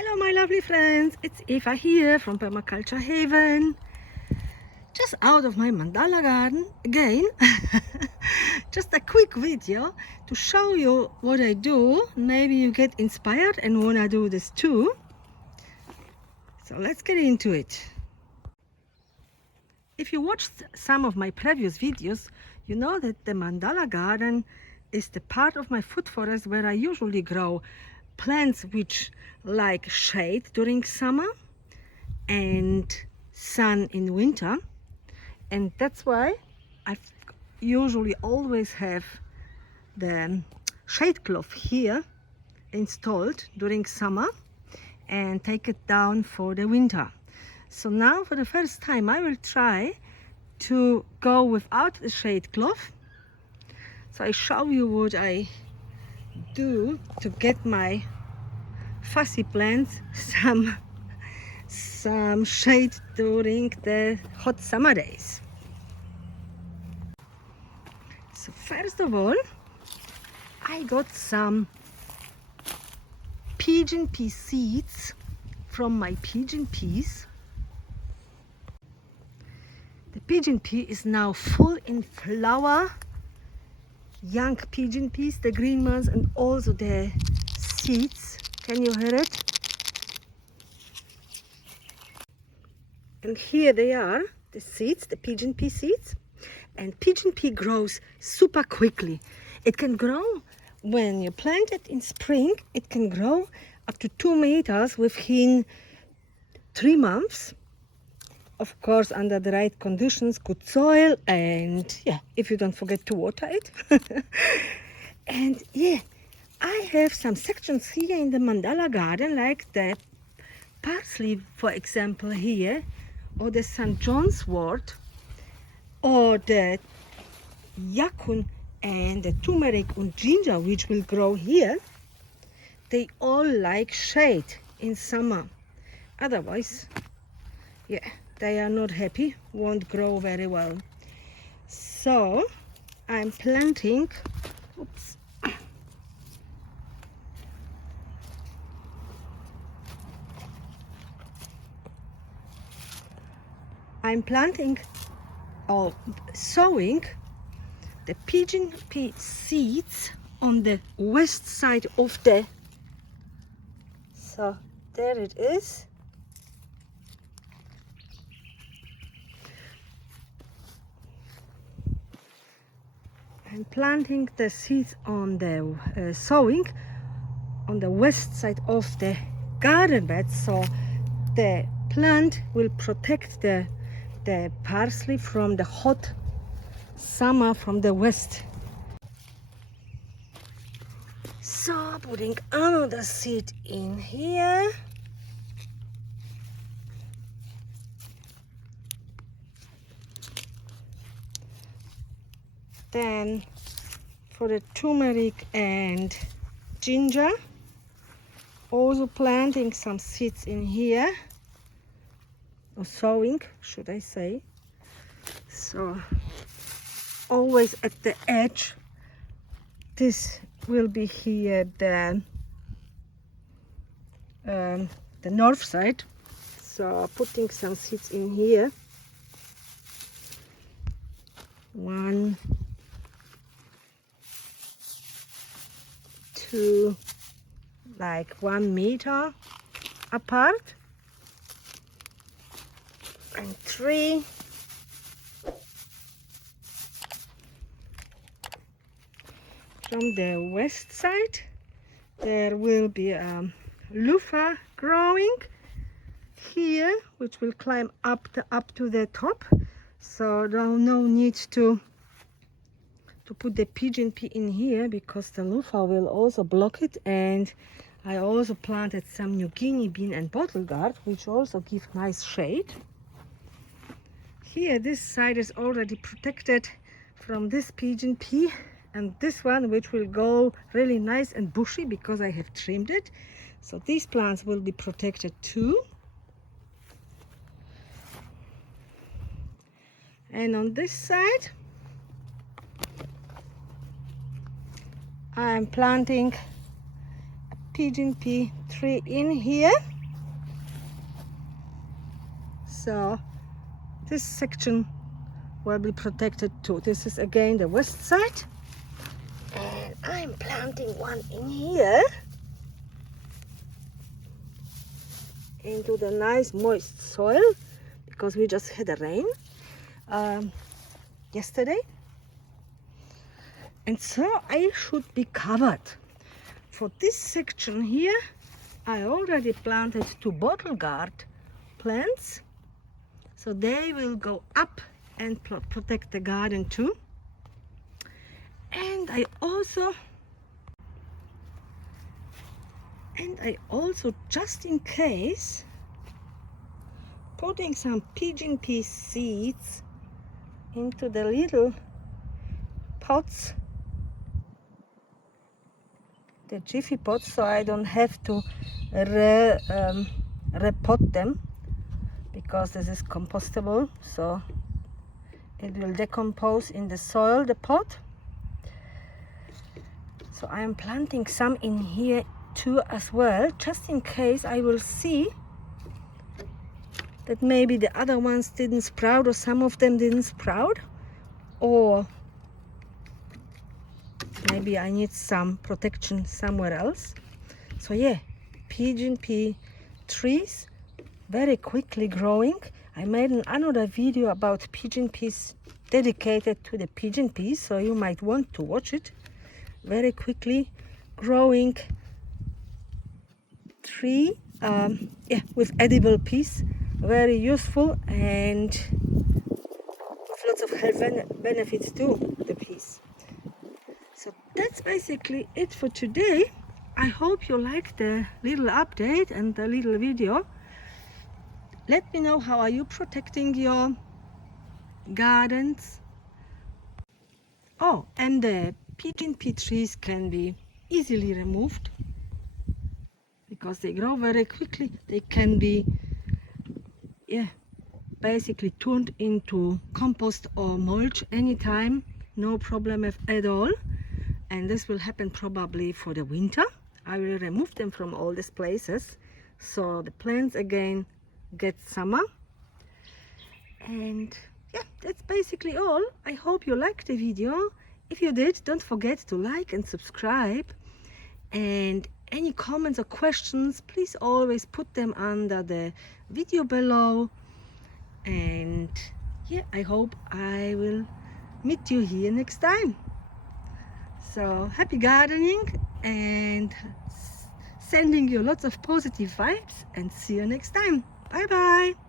Hello my lovely friends, it's Eva here from Permaculture Haven. Just out of my mandala garden again. Just a quick video to show you what I do. Maybe you get inspired and wanna do this too. So let's get into it. If you watched some of my previous videos, you know that the mandala garden is the part of my food forest where I usually grow plants which like shade during summer and sun in winter, and that's why I usually always have the shade cloth here installed during summer and take it down for the winter. So now for the first time I will try to go without the shade cloth. So I show you what I do to get my fussy plants some shade during the hot summer days. So first of all, I got some pigeon pea seeds from my pigeon peas. The pigeon pea is now full in flower. Young pigeon peas, the green ones, and also the seeds. Can you hear it? And here they are, the seeds, the pigeon pea seeds. And pigeon pea grows super quickly. It can grow, when you plant it in spring, it can grow up to 2 meters within 3 months. Of course, under the right conditions, good soil, and yeah, if you don't forget to water it. And yeah, I have some sections here in the mandala garden, like the parsley, for example, here, or the St. John's wort, or the yakun and the turmeric and ginger, which will grow here. They all like shade in summer. Otherwise, yeah, they are not happy, won't grow very well. So I'm planting, or sowing the pigeon pea seeds on the west side of the, so there it is. I'm planting the seeds on the sowing on the west side of the garden bed, so the plant will protect the parsley from the hot summer from the west. So putting another seed in here. Then for the turmeric and ginger, also planting some seeds in here, or sowing, should I say. So always at the edge. This will be here the north side. So putting some seeds in here. 1, 2, like 1 meter apart, and 3. From the west side there will be a loofah growing here, which will climb up to the top, so no need to put the pigeon pea in here, because the loofah will also block it. And I also planted some New Guinea bean and bottle gourd, which also give nice shade. Here this side is already protected from this pigeon pea, and this one, which will go really nice and bushy because I have trimmed it. So these plants will be protected too. And on this side I'm planting a pigeon pea tree in here. So this section will be protected too. This is again the west side. And I'm planting one in here. Into the nice moist soil, because we just had a rain yesterday. And so I should be covered. For this section here, I already planted 2 bottle gourd plants. So they will go up and protect the garden too. And I also, just in case, putting some pigeon pea seeds into the little pots, the jiffy pots, so I don't have to repot them, because this is compostable, so it will decompose in the soil, the pot. So I am planting some in here too as well, just in case I will see that maybe the other ones didn't sprout, or some of them didn't sprout, or maybe I need some protection somewhere else. So yeah, pigeon pea trees, very quickly growing. I made another video about pigeon peas dedicated to the pigeon peas, so you might want to watch it. Very quickly growing tree, with edible peas, very useful, and with lots of health benefits too, the peas. So that's basically it for today. I hope you liked the little update and the little video. Let me know, how are you protecting your gardens? Oh, and the pigeon pea trees can be easily removed because they grow very quickly. They can be basically turned into compost or mulch anytime, no problem at all. And this will happen probably for the winter. I will remove them from all these places, so the plants again get summer. And yeah, that's basically all. I hope you liked the video. If you did, don't forget to like and subscribe. And any comments or questions, please always put them under the video below. And yeah, I hope I will meet you here next time. So happy gardening, and sending you lots of positive vibes, and see you next time. Bye bye.